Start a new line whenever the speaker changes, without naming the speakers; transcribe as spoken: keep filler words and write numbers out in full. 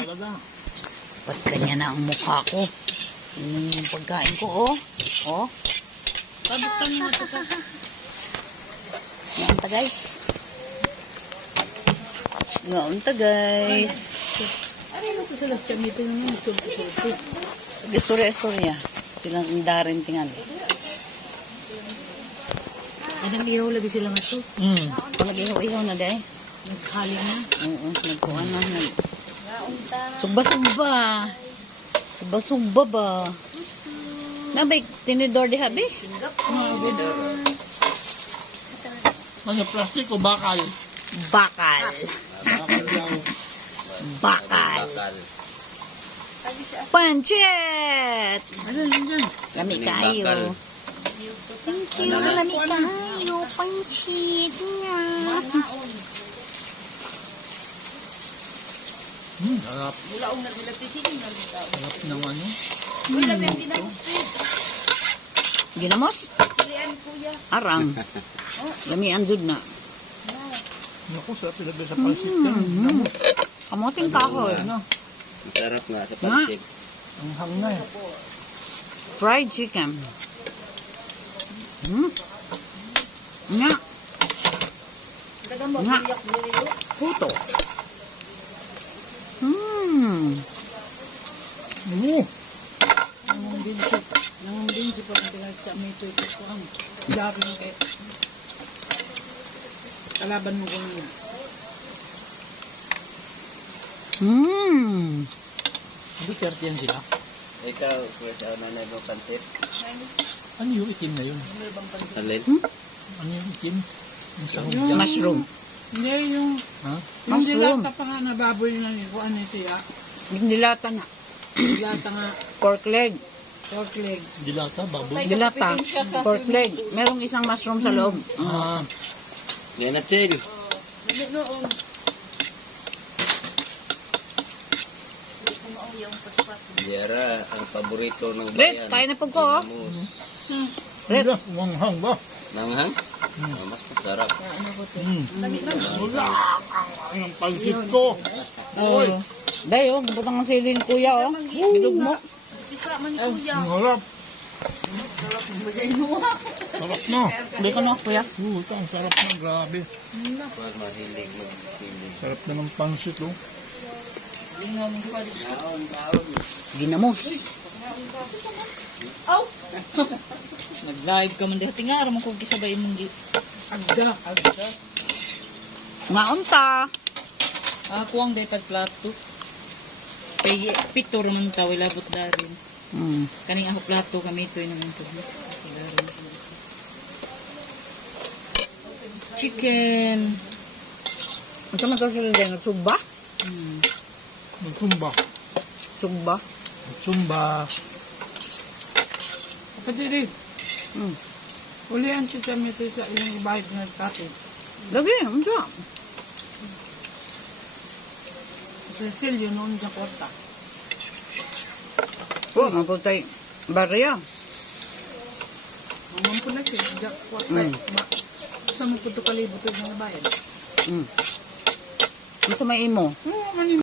talaga.
Ba't kanya na ang mukha ko? Yun yung pagkain ko, oh. Oh.
Pabuksan mo ito ka.
Ngayon ta, guys. Ngayon ta, guys.
Ano yung ito sila sa dito yung sulti-sulti?
Istorya-istorya. Silang indarin tingal.
Anong ihaw lagi sila nga ito?
Hmm. Pag nag-ihaw-ihaw na, day.
Naghali na.
Oo, nagkuhan na. Nag... Sugba-sugba. Sugba-sugba ba? Nabay, tinidor di habi?
Ano, plastic o bakal?
Bakal.
Bakal daw.
Bakal. Pancit!
Ano yun dyan?
Lami kayo. Thank you. Lami kayo. Pancit nga.
Hmm, harap. Harap ng ano?
Ginamos? Arang. Lami anjud na.
Naku, sarap ilagay sa pansit yan.
Mm. Kamuting kahoy.
Ano?
Masarap nga sa pansit.
Ang hang na eh.
Fried chicken. Hmm. Nga. Nga. Puto. Hmm.
Ano?
Nangang din si, nangang din si parang tinagsa may ito ito ko ang dami ng kay kalaban mo kung yun.
Hmm.
Hindi thirty yan sila.
Ikaw, first out na na yung pansit.
Ano yung itim na yun?
Alin?
Ano yung itim? Yung sahog
Yung-
yan?
Mushroom.
Hindi yung,
Ha?
yung
Mushroom.
dilata pa nga na baboy na yun. Kung ano ito ya.
Dilata na.
Dilata nga,
Pork leg.
pork leg.
Dilata, baboy.
Dilata. Pork leg. Merong isang mushroom sa loob.
Ah,
Yan na, Ching.
Hindi noon.
Diara, ang paborito ng
Rich,
bayan.
tayo na po ko, oh.
Ginamos.
wala,
Rich.
wanghang ba?
Nanghang?
Hmm.
Ah, mas masarap.
Hmm. Wala, ang pansit ko.
Oh. Day, oh. Butang ang sili ni kuya, oh. Bilog mo.
Ang harap. Sarap na.
Hindi ko na, kuya.
Uh, ito, ang sarap na, grabe.
Huwag mahilig mag-silig.
Sarap na ng pansit, oh.
Naon, naon.
Ginamos.
Nag-live ka man dito. Tingara mo kung kisabay mong di. Agda, agda.
Nga unta.
Ako ang detag plato. Kay picture man ta, wala but darin.
Hmm.
Kaning ako plato kami ito yung naman ito. Chicken.
Ito man ito sila din. Sugba?
Hmm.
Magsumba.
Sugba?
Magsumba.
Kapatid,
Hmm.
ulian si kami ito sa ilang bayad na tatid.
Lagi, ano siya?
Sa Cecilio noon sa kwarta.
Oh, maputay. Barya.
Mamang po na siya, sa kwarta.
Mm.
Ma- Sa mga puto kalibo ito na bayad.
Hmm. Ito may imo.
Oo,